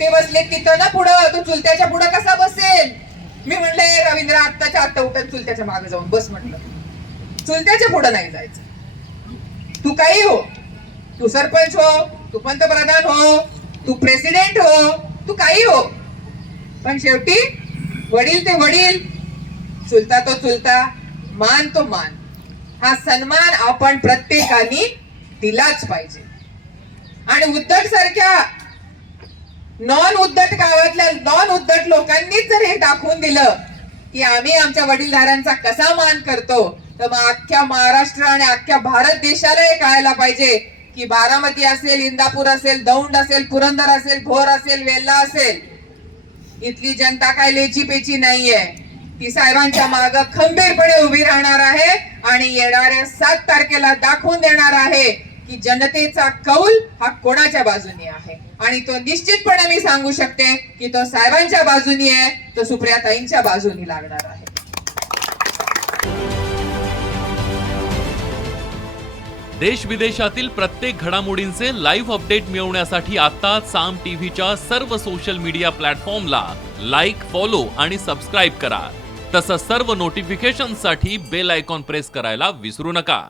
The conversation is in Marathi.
ते बसले तिथं ना पुढं तू चुलत्याच्या पुढं कसा बसेल? मी म्हणलं रवींद्र आत्ताच्या आत्ता उठत चुलत्याच्या मागे जाऊन बस म्हटलं चुलत्याच्या पुढं नाही जायचं. तू काही हो तू सरपंच हो तू पंतप्रधान हो तू प्रेसिडेंट हो तू काही हो. पण शेवटी वडील ते वडील चुलता तो चुलता मान तो मान. हा सन्मान आपण प्रत्येकाने दिलाच पाहिजे. आणि उद्धट सारख्या नॉन उद्धट गावातल्या नॉन उद्धट लोकांनीच जर हे दाखवून दिलं की आम्ही आमच्या वडीलधाऱ्यांचा कसा मान करतो तर मग अख्ख्या महाराष्ट्र आणि अख्ख्या भारत देशाला हे कळायला पाहिजे की बारामती असेल इंदापूर असेल दौंड असेल पुरंदर असेल भोर असेल वेल्ला असेल. इथली जनता काय लेची पेची नाहीये. ती साहेबांच्या माग खंबीरपणे उभी राहणार आहे आणि येणाऱ्या सात तारखेला दाखवून देणार आहे. की जनतेचा कौल हा कोणाच्या बाजूने आहे? आणि तो निश्चितपणे मी सांगू शकते की तो साहेबांच्या बाजूनी आहे तो सुप्रियाताईंच्या बाजूनी लागणार आहे. देश विदेशातील प्रत्येक घडामोडींचे लाईव्ह अपडेट मिळवण्यासाठी आता साम टीव्हीच्या सर्व सोशल मीडिया प्लॅटफॉर्मला लाईक फॉलो आणि सबस्क्राईब करा. तसंच सर्व नोटिफिकेशनसाठी बेल आयकॉन प्रेस करायला विसरू नका.